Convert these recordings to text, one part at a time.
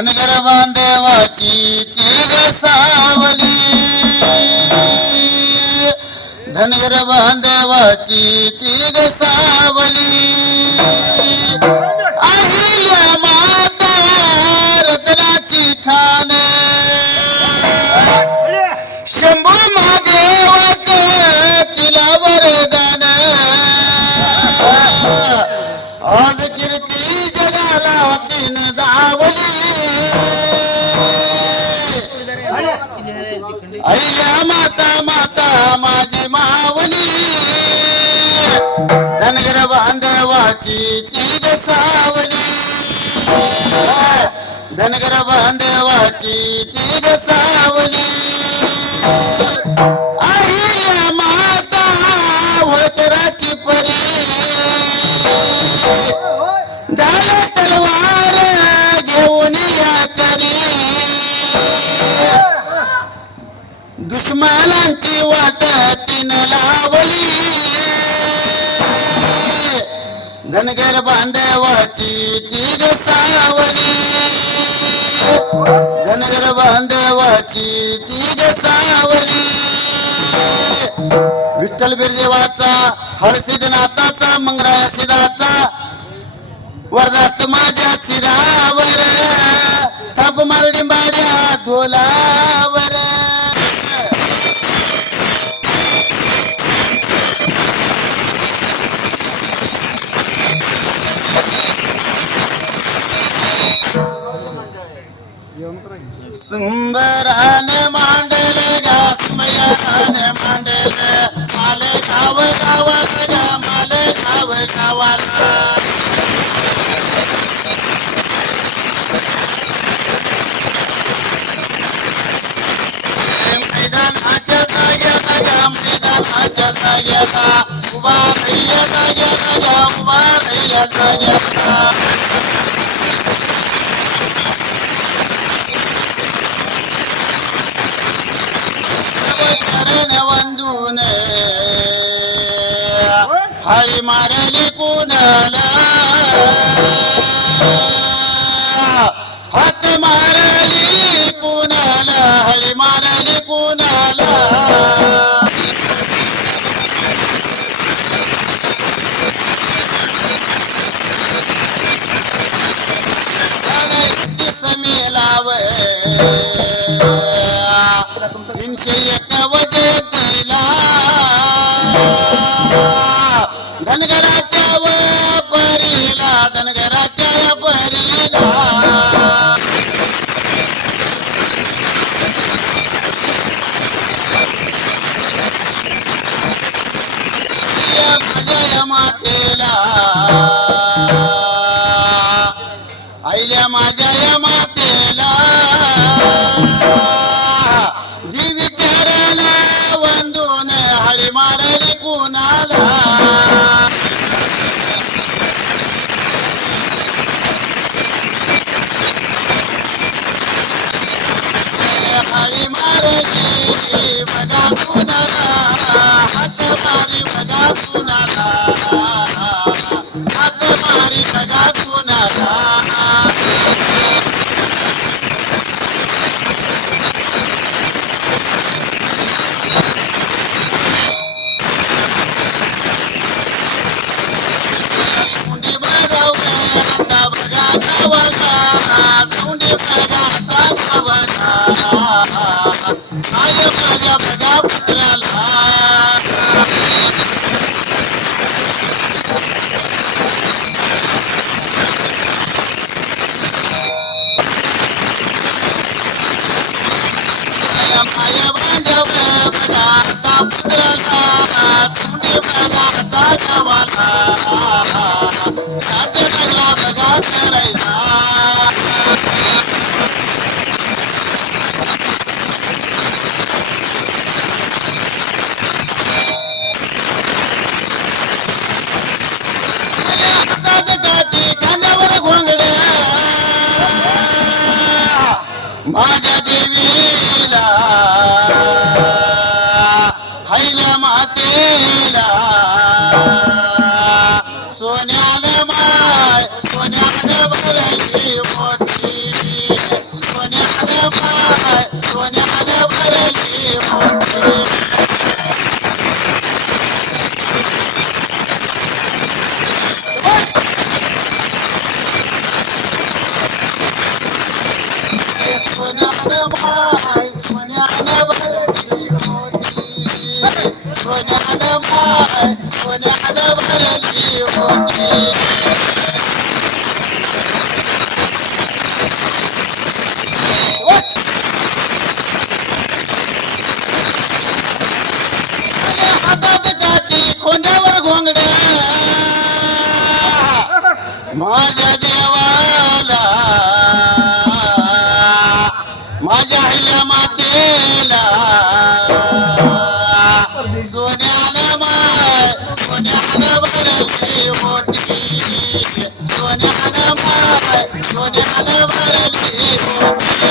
धनगर बांधवाची तीग सावली, धनगर बांधवाची तीग सावली. अहिल्या माता रतनाची खान, शंभू महादेवाचं तिला वरदान. आज कीर्ती जगाला तीन दावली. अहिल्या माता माता माझी मावली, धनगर बांधवाची तीग सावली, धनगर बांधवाची तीग सावली. अहिल्या माता होळकराची परी, ढाल तलवार घेऊन या करी. दुश्मनांची वाट तीन लावली, धनगर बांधवाची तीग सावली, धनगर बांधवाची तीग सावली. विठ्ठल बिरदेवाचा, हरसिद्धनाथाचा, मंगराया सिद्धाचा वरदास माझ्या शिरावर, थाप मारडिंबाड्या ढोलावर. सुंदराने मांडले गासमयाने मांडले, माले गाव गावाला, माले गाव गावाला. मैदानाच्या जाग्याला, मैदानाच्या जाग्याला उभा राहिल्या जाग्याला, उभा राहिल्या जाग्याला. वंदून हळी मारली कुणाला, हात मारली कुणाला, हळी मारली कुणाला. समेलाव 301 वजे दिला, धनगराच्या परीला, धनगराच्या परीला. माझ्या मातेला, आईल्या माझ्या मातेला, दिविचाराला वंदून हळी मारली कुणाला. हळी मारली बघा कुणाला, हात मारी बघा कुणाला, हात मारी बघा कुणाला. माझ्या बघा पुत्राला, माया माझ्या बघा पुत्राला, तुंडी बघा गावाला, राजा लागला बघा करायला. माझ्या देवीला, हैल्या मातेला, सोन्याने माय सोन्याने भरली मोठी. माझ्या देवाला माझ्या आईल्या मातेला सोन्यानं माय सोन्यानं भरली मोठी सोन्यानं माय सोन्यानं भरली मोठी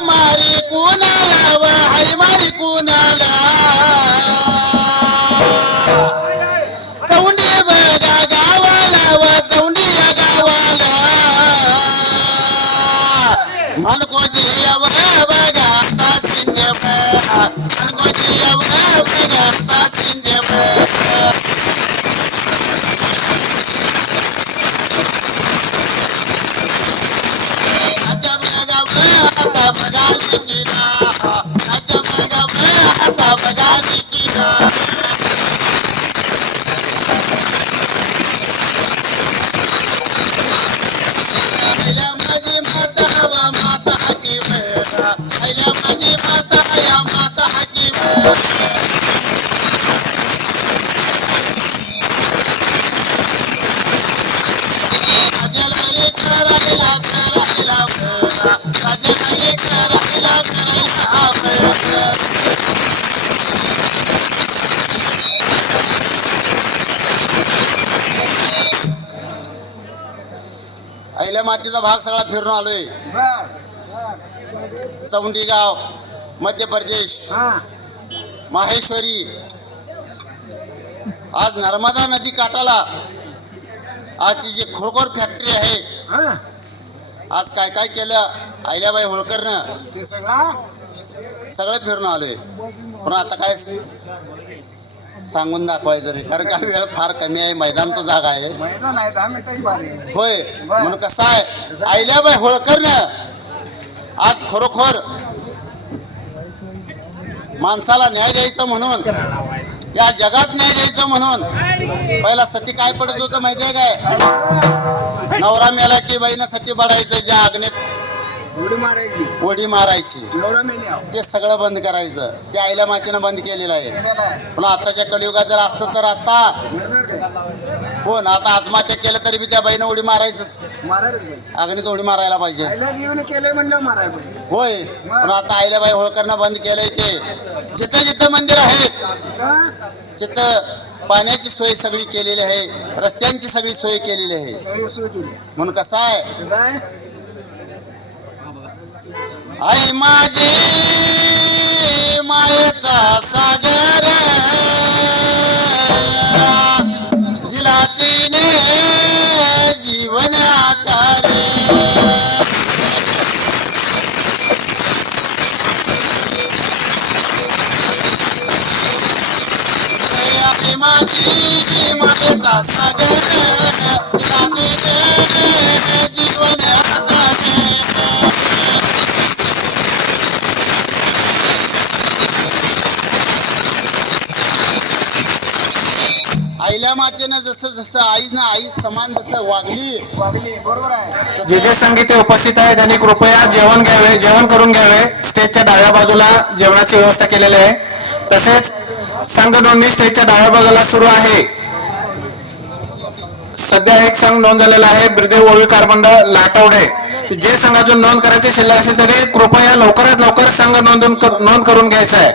मारी कुणाला व हाय मारी कुणाला चौंडी बघा गावाला व चौंडी या गावाला मनकोजी बघा शिंदे मनकोजी बघा शिंदे आता बघा लिखीला आता बघा लिखीला माझी माता हवा माता हाकी मेरा आईला माझी माता या माता हाकी मेरा आईल्या मातीचा भाग सगळा फिरून आलोय. चौंडी गाव मध्य प्रदेश माहेश्वरी आज नर्मदा नदी काठाला आजची जी खरोखर फॅक्टरी आहे आज काय काय केलं अहिल्याबाई होळकरनं ते सगळं फिरून आलोय. पण आता काय सांगून दाखवायचं रे कारण काय वेळ फार कमी आहे मैदानचं जागा आहे मैदान आहे 10 मिनिटाची बारी आहे. होय म्हणून कसं आहे अहिल्याबाई होळकरनं आज खरोखर माणसाला न्याय द्यायचं म्हणून या जगात न्याय द्यायचं म्हणून पहिला सती काय पडत होतं माहिती आहे काय नवरा मेला की बाईनं सती पडायचं ज्या आग्नेत उडी मारायची ते सगळं बंद करायचं ते आईला मातीनं बंद केलेलं आहे. पण आताच्या कलियुगात जर असतं तर आता हो ना आता आत्महत्या केलं तरी बी त्या बाईनं उडी मारायचंच अग्नीत उडी मारायला पाहिजे होय. पण आता आईला बाई होळकरनं बंद केलंय ते जिथं जिथं मंदिर आहेत तिथं पाण्याची सोय सगळी केलेली आहे रस्त्यांची सगळी सोय केलेली आहे. म्हणून कसं आहे आई माझे मायेचा सागर दिला तिने जीवन आकारे आई माझी मायेचा सागर दिला तिने जीवन आकारे आईल्या मातेनं जसं जसं आईनं आई समान जसं वागली बरोबर आहे. जे जे संगीत उपस्थित आहे त्यांनी कृपया जेवण घ्यावे जेवण करून घ्यावे. स्टेजच्या डाव्या बाजूला जेवणाची व्यवस्था केलेली आहे. तसेच संघ नोंदणी स्टेजच्या डाव्या बाजूला सुरू आहे. सध्या एक संघ नोंद झालेला आहे बिरदेव ओळीकार मंडळ लाटवडे. जे संघातून नोंद करायचे शिल्लक असेल तरी कृपया लवकरात लवकर संघ नोंद करून घ्यायचा आहे.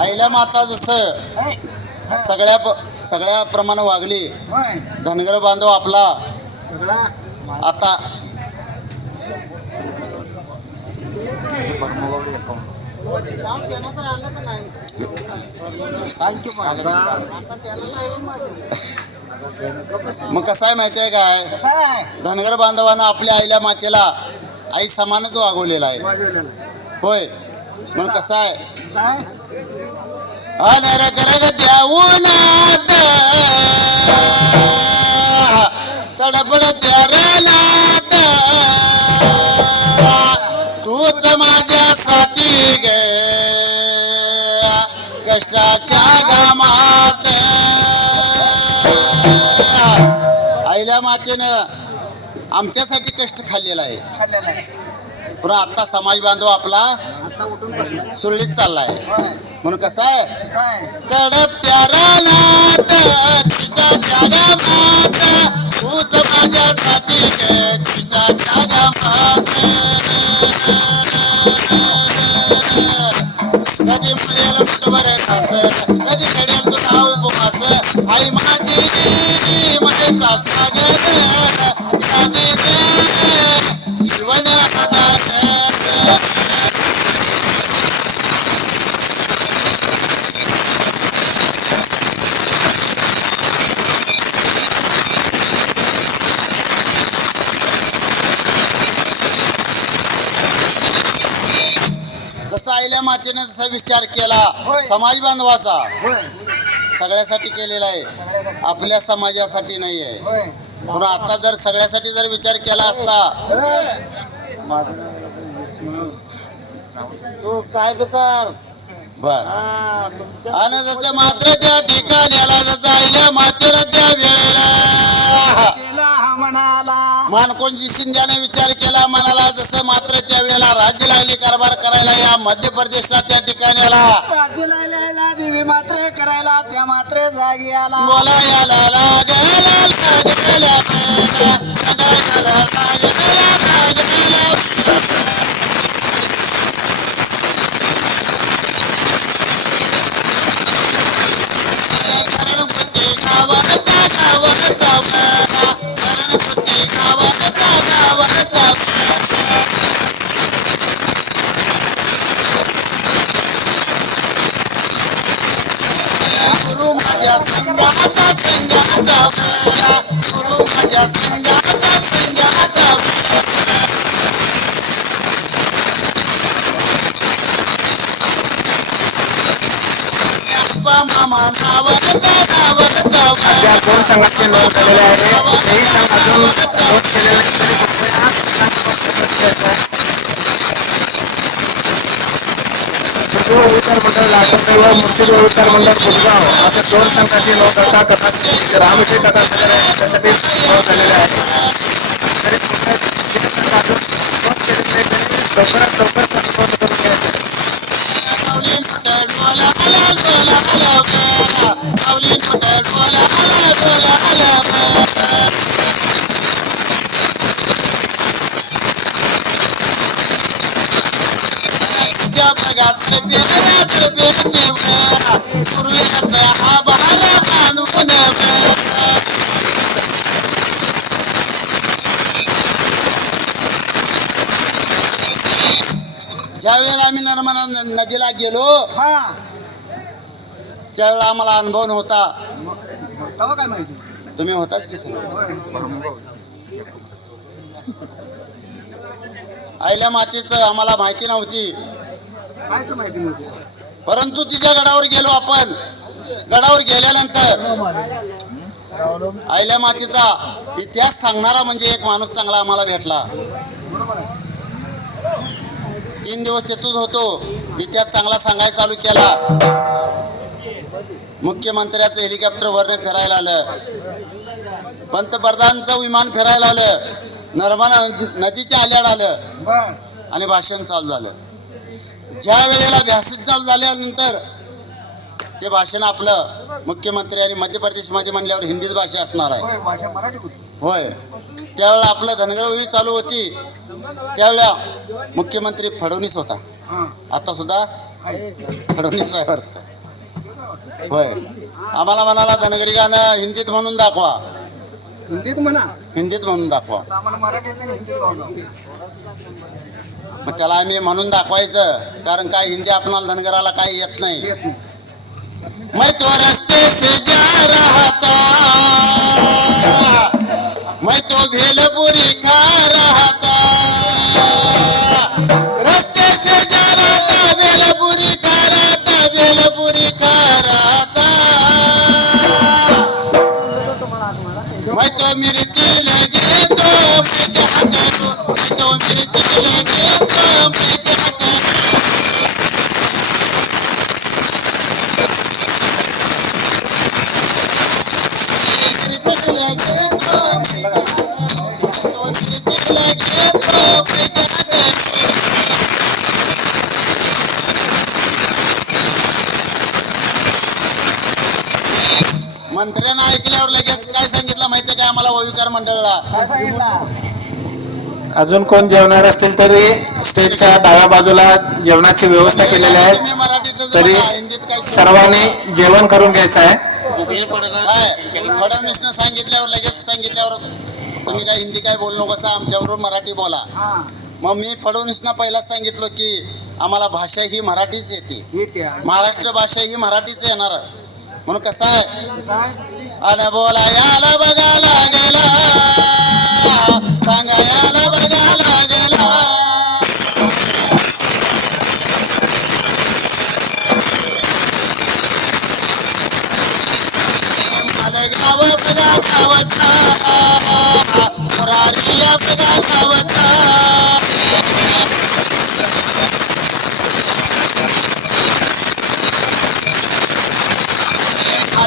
आईला माता जसं सगळ्या प्रमाणे वागली धनगर बांधव आपला आता मग कसं आहे माहिती आहे काय धनगर बांधवांना आपल्या आईला मातेला आई समानच वागवलेला आहे होय. मग कसं आहे अनर करग देऊन तडफडत्या रानात तूच माझ्यासाठी गे कष्टाच्या घामात. आईल्या मातेनं आमच्यासाठी कष्ट खाल्लेला आहे, खाल्ल्या नाही. पण आता समाज बांधव आपला आता उठून बसला. सुरळीत चाललाय. होय. म्हणून कसं आहे, काय तडपत्या रानात कष्टाच्या घामात तूच माझ्यासाठी गे कष्टाच्या घामात. कधी मिळेल मुठभर घास, कधी घडेल तुझा उपवास, आई माझी मजेचा सागर राजे जीवन आधार. जसा आईल्या मातेने जसा विचार केला होय. समाज बांधवाचा होय. सगळ्यासाठी केलेला आहे, आपल्या समाजासाठी नाही आहे. होय. पण आता जर सगळ्यासाठी जर विचार केला असता माझं नाव तू काय बेकार बर. आणि जसं मात्र त्या ठिकाण्याला जसं आईल्या मातेला त्या वेळेला केला हा म्हणाला. मानकोंजी शिंद्याने विचार केला मनाला, जसं मात्र त्या वेळेला राज्य लागली कारभार करायला या मध्य प्रदेशला त्या ठिकाण्याला राज्य लायला देवी मात्र करायला त्या मात्र जागी आला. बोलायला लागला गुरु माझ्या संघाचा संघाचा गुरु माझ्या संघाचा संघाचा मामा नावरचा नावरचा त्या दोन संघाचे नोंद झालेले आहे. तेही संघ अजून नोंद केलेले विचार मंडळ लाटवणे व मुर्शिद विचार मंडळ गुजगाव असे दोन संघाची नोंद आता कथा रामविषयी कथा झालेल्या आहे त्यासाठी नोंद झालेल्या आहे. तरी कुठल्या अजून नोंद केलेली नाही, तरी लवकरात लवकर नोंद करून घ्यायचं. माऊली मोठं डोला आला डोला आला माऊली मोठं डोला आला डोला आला जगात पूर्वीचा हा बहारा मानून ज्यावेळेला आम्ही नर्मदा नदीला गेलो हा त्यावेळेला आम्हाला अनुभव नव्हता. तेव्हा काय माहिती. तुम्ही होताच की सगळं. होय. आईल्या मातेचं आम्हाला माहिती नव्हती, कायच माहिती नव्हती. परंतु तिच्या गडावर गेलो आपण. गडावर गेल्यानंतर आईल्या मातेचा इतिहास सांगणारा म्हणजे एक माणूस चांगला आम्हाला भेटला. बरोबर आहे. 3 दिवस तिथूच होतो. इतिहास चांगला सांगायला चालू केला. मुख्यमंत्र्याचं हेलिकॉप्टर वरने फिरायला आलं, पंतप्रधानचं विमान फिरायला आलं, नर्मदा नदीच्या आल्याड आलं बर. आणि भाषण चालू झालं. ज्या वेळेला भाषण चालू झाल्यानंतर ते भाषण आपलं मुख्यमंत्री आणि मध्य प्रदेशमध्ये म्हणल्यावर हिंदीच भाषा असणार आहे. होय. भाषा मराठी होती. होय. त्यावेळेला आपलं धनगरही चालू होती. त्यावेळेला मुख्यमंत्री फडणवीस होता. हा. आता सुद्धा आहे. फडणवीस आहे वाटतं. होय. आम्हाला म्हणाला धनगरी गाणं हिंदीत म्हणून दाखवा, हिंदीत म्हणा. हिंदीत म्हणून दाखवा. आता आम्हाला मराठी येते आणि हिंदीत गावलं. मग त्याला आम्ही म्हणून दाखवायचं, कारण काय हिंदी आपणाला धनगराला काही येत नाही. येत नाही. मैं तो रस्ते से जा रहा था, मैं तो भेलपुरी खा रहा था, रस्ते से जा रहा था, भेलपुरी खा रहा था, भेलपुरी खा रहा था. तो मिरची लगे तो मैं क्या करूं मैं तो मिरची लगे तो मैं क्या करूं मिरची लगे तो मैं क्या करूं तो मिरची लगे तो मैं क्या करूं मंत्र्यांना ऐकल्यावर लगेच काय सांगितलं माहितीये काय आम्हाला ओविकार मंडळाला काय सांगितला अजून कोण जेवणार असतील तरी स्टेजच्या डाव्या बाजूला जेवणाची व्यवस्था केलेली आहे. तुम्ही मराठीतच तरी बघा, हिंदीत काय सर्वांनी जेवण करून घ्यायचं आहे. काय फडणवीसनं सांगितल्यावर लगेच सांगितल्यावर तुम्ही काय हिंदी काय बोलू नकोस आमच्याबरोबर मराठी बोला. हा मग मी फडणवीसना पहिलाच सांगितलं की आम्हाला भाषा ही मराठीच येते, येते महाराष्ट्र भाषा ही मराठीच येणार. म्हणून कसं आहे काय अन बोलायाला बघायला गेला सांगायला बघायला गेला गाव बघा गावचा मुरारिया बघा गावचा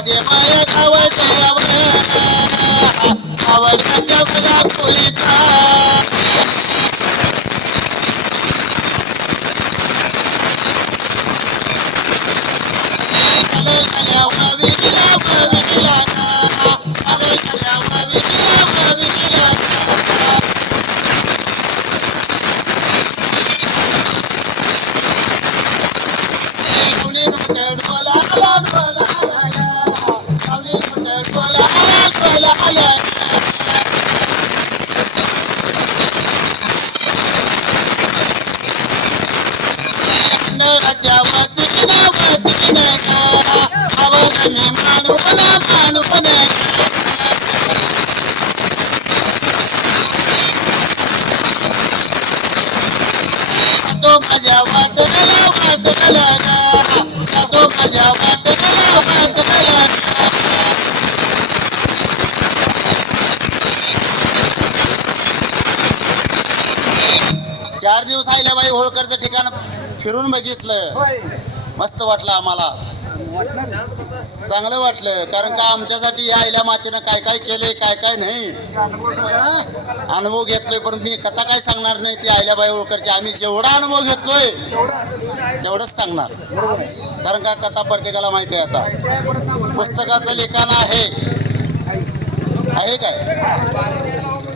देवाय गावच्या आवडच्या बघा पोलीचा चार दिवस आहिल्याबाई होळकरचं ठिकाण फिरून बघितलं, होय मस्त वाटलं आम्हाला, वाटलं ना? चांगलं वाटलं. कारण का आमच्यासाठी या आईल्या मातेनं काय काय केलंय काय काय नाही अनुभव सगळा अनुभव घेतलोय. पण मी कथा काय सांगणार नाही ती आहिल्याबाई होळकरची. आम्ही जेवढा अनुभव घेतलोय तेवढं तेवढंच सांगणार. बरोबर आहे. कारण का कथा प्रत्येकाला माहिती आहे. आता माहिती आहे, परत आम्हाला पुस्तकाचं लिखाण आहे काय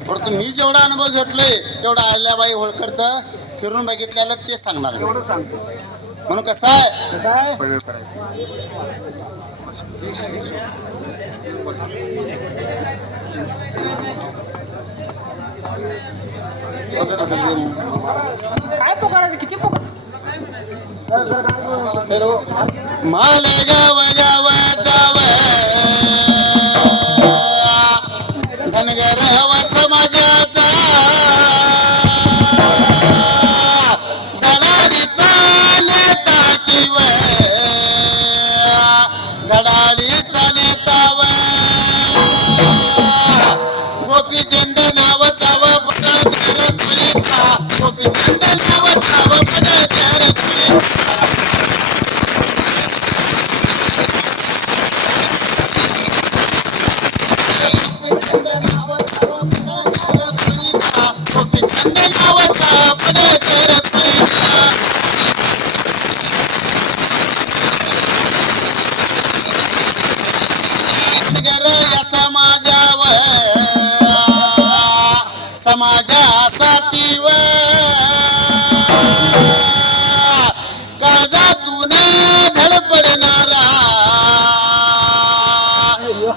परंतु मी जेवढा अनुभव घेतलोय तेवढा अहिल्याबाई होळकरचं फिरून बघितलेलं ते सांगणार आहे. तेवढं सांगतो म्हणून कसं आहे कसं आहे काय पुकारायचं किती पुकार मालेगाव गाव जाव धनगर हवा समाजाचा धडाडीचा नेता किव धडाडीचा नेताव गोपीचंद नावाचा व पडकर पुलिसा गोपीचंद नावाचा व पडकर समाजासाठी व कर्जातून धडपडणारा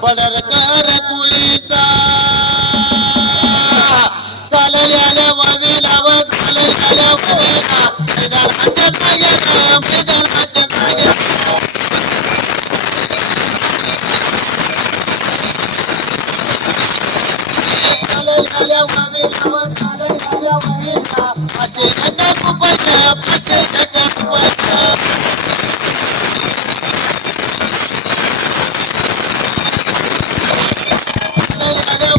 पडरकर कुळीचा चाललेल्या वविला व चाललेल्या वविला मैदानाच्या जागेत मैदानाच्या जागेत चाललेल्या वविला व चाललेल्या वविला पाचशे टक्का रुपये 500 टक्का रुपये चाललेल्या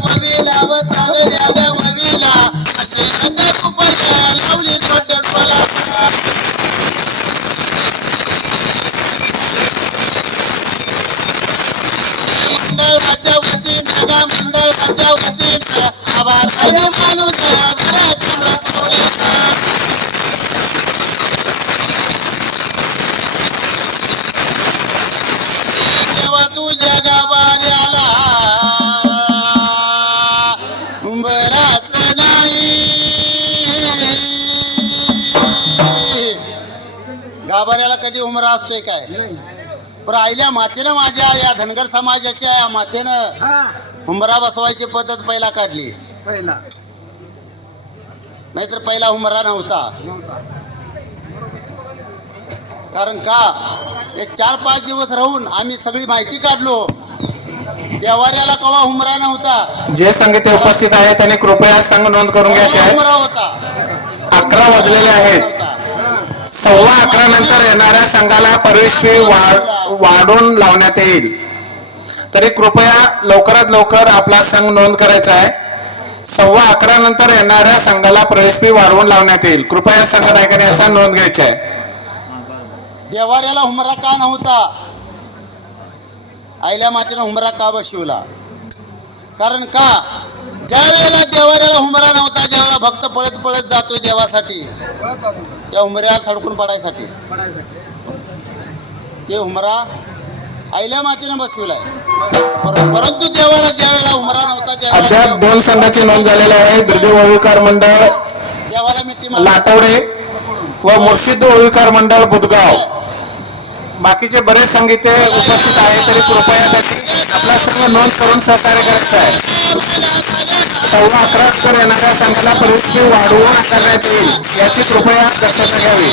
माझ्या वतीने आभार मानून जरा कमळ सावलीचा. देवा तुझ्या गाभाऱ्याला उंबराच नाही. गाभाऱ्याला कधी उमरा असतोय काय? पण आईल्या मातेनं माझ्या या धनगर समाजाच्या मातेनं हा उंबरा बसवायची पद्धत पहिला काढली. पहिला नाहीतर पहिला उंबरा नव्हता. नव्हता. कारण का एक 4-5 दिवस राहून आम्ही सगळी माहिती काढलो. देवाऱ्याला कवा उमरा नव्हता. जे संगीते उपस्थित आहे त्यांनी कृपया संघ नोंद करून घ्यायचे आहे. उमरा होता. 11 वाजलेले आहेत. नव्हता. 11:15 नंतर येणाऱ्या संघाला प्रवेश फी वाढून लावण्यात येईल. तरी कृपया लवकरात लवकर आपला संघ नोंद करायचा आहे. 11:15 नंतर येणाऱ्या संघाला प्रवेश फी वाढवून लावण्यात येईल. कृपया संघ नायकाने याचा नोंद घ्यायची आहे. देवाऱ्याला उमरा का नव्हता? आईल्या मातेनं उमरा का बसवला? कारण का ज्या वेळेला देवाऱ्याला उमरा नव्हता, ज्यावेळेला भक्त पळत पळत जातोय देवासाठी, पळत जातो. त्या उमऱ्याला थडकून पडायसाठी पडायसाठी. ते उमरा आईल्या मातेनं बसविलाय. परंतु देवाला ज्या वेळेला उमरा नव्हता अद्याप त्यावेळेला 2 संघाची नोंद झालेली आहे. दुर्देव ओळीकार मंडळ देवाला मिठी मारली. लाटवडे व मुर्शिद ओळीकार मंडळ बुधगाव. बाकीचे बरेच संघ इथे उपस्थित आहे. तरी कृपया त्यांनी आपला संघ नोंद करून सहकार्य करायचं आहे. 11:15 नंतर येणाऱ्या संघाला प्रवेश फी वाढवून आकारण्यात येईल, याची कृपया दक्षता घ्यावी.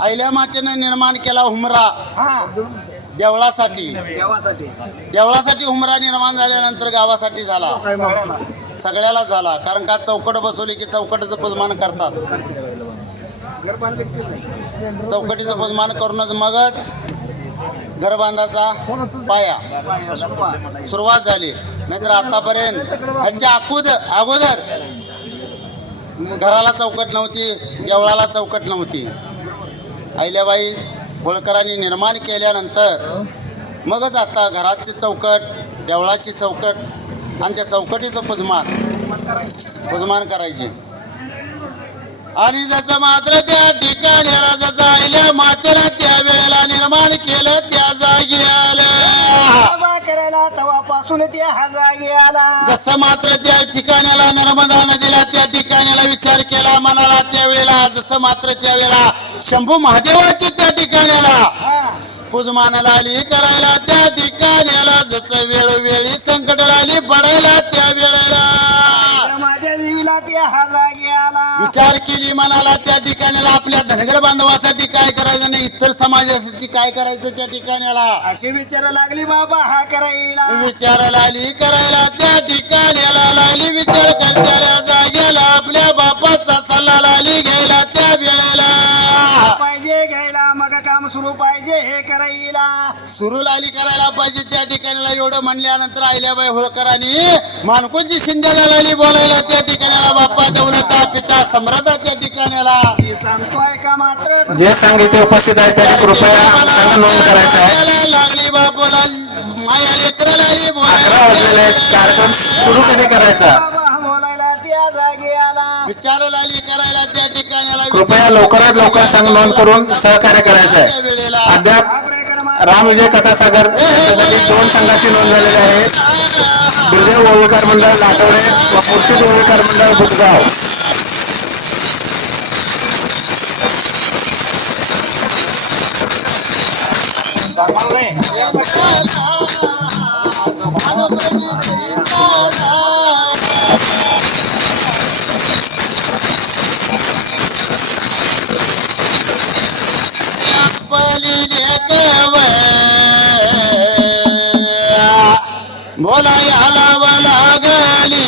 आईल्या मातेनं निर्माण केला हुमरा हा देवळासाठी. देवासाठी. देवळासाठी हुमरा निर्माण झाल्यानंतर गावासाठी झाला, सगळ्याला सगळ्याला झाला. कारण का चौकट बसवली की चौकटीचं पजमान करतात. घर बांधले की नाही. चौकटीचं पजमान करूनच मगच घर बांधाचा पाया पाया सुरुवात. सुरुवात झाली. नाहीतर आतापर्यंत ह्याच्या अगोदर घराला चौकट नव्हती, देवळाला चौकट नव्हती. अहिल्याबाई होळकरांनी निर्माण केल्यानंतर मगच आता घराची चौकट, देवळाची चौकट आणि त्या चौकटीचं पजमान करायचे. आणि जसं मात्र त्या ठिकाणीला जसं आईल्या मातेला त्या वेळेला निर्माण केलं त्या जागी आलं. करायला तेव्हापासून ते हा जागी आला. जसं मात्र त्या ठिकाणाला नर्मदा नदीला त्या ठिकाणाला विचार केला मनाला त्यावेळेला, जसं मात्र त्यावेळेला शंभू महादेवाची त्या ठिकाणाला पुजमानाला आली करायला त्या ठिकाणाला, जसं वेळोवेळी संकट आली पडायला त्यावेळेला विचार केली मनाला त्या ठिकाणाला आपल्या धनगर बांधवासाठी काय करायचं नाही इतर समाजासाठी काय करायचं त्या ठिकाणाला अशी विचार लागली बाबा हा करायला विचारायला आली करायला त्या ठिकाणाला लागली विचार करताना जागेला आपल्या बापाचा सल्ला लागली घ्यायला त्या वेळेला पाहिजे घ्यायला मग काम सुरू पाहिजे हे करायला सुरू लागली करायला पाहिजे त्या ठिकाणाला एवढं म्हणल्यानंतर अहिल्याबाई होळकरांनी मानकोजी शिंदेला लागली बोलायला त्या ठिकाणाला बाप्पा देवलता पिता सम्राट त्या ठिकाणाला मी सांगतोय का मात्र जे संघ इथे उपस्थित आहेत त्यांनी कृपया संघ नोंद करायचा आहे. लागली बापूला माया लेकराला 11 वाजलेले आहेत. कार्यक्रम सुरू कधी करायचा बाबा बोलायला त्या जागी आला विचारू लागली करायला त्या ठिकाणाला कृपया लवकरात लवकर संघ नोंद करून सहकार्य करायचं आहे. वेळेला अद्याप हा कार्यक्रम राम विजय कथासागर याच्यासाठी 2 संघाची नोंद झालेली आहे. दुर्देव ओळकर मंडळ लाटवडे व मुर्शिद ओळकर मंडळ बुधगाव. बोलायला लागली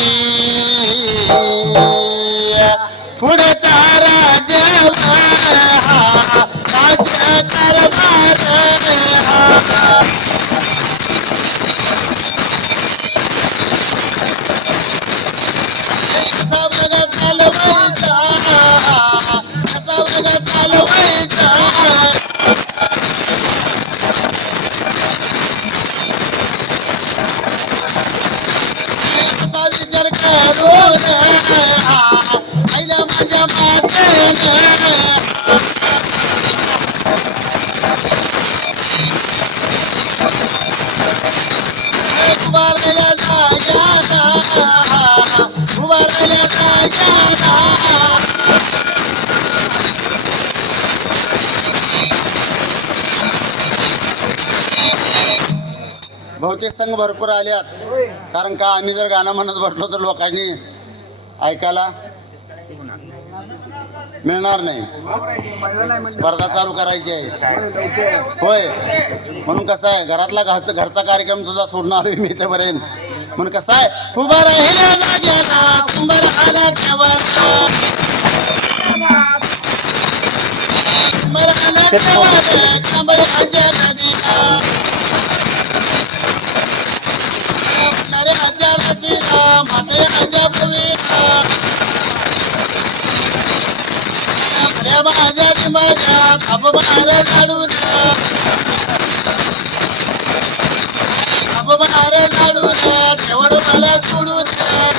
पुढचा राजा विचार करून आईला माझ्या बहुतेक संघ भरपूर आल्यात कारण का आम्ही जर गाणं म्हणत बसलो तर लोकांनी ऐकायला मिळणार नाही स्पर्धा चालू करायची आहे होय म्हणून कसं आहे घरातला घरचा कार्यक्रम सुद्धा सोडणार मी इथेपर्यंत म्हणून कसं आहे उभा राहिला लागेला उभा राहिला ठेवा माते आजा माझ्या माझ्या बाप बाहेर काढू द्या बाप बाहेर काढू द्या ठेवड मला सोडू द्या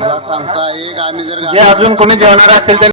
मला सांगता एक आम्ही जर जे अजून कोणी जेवणार असेल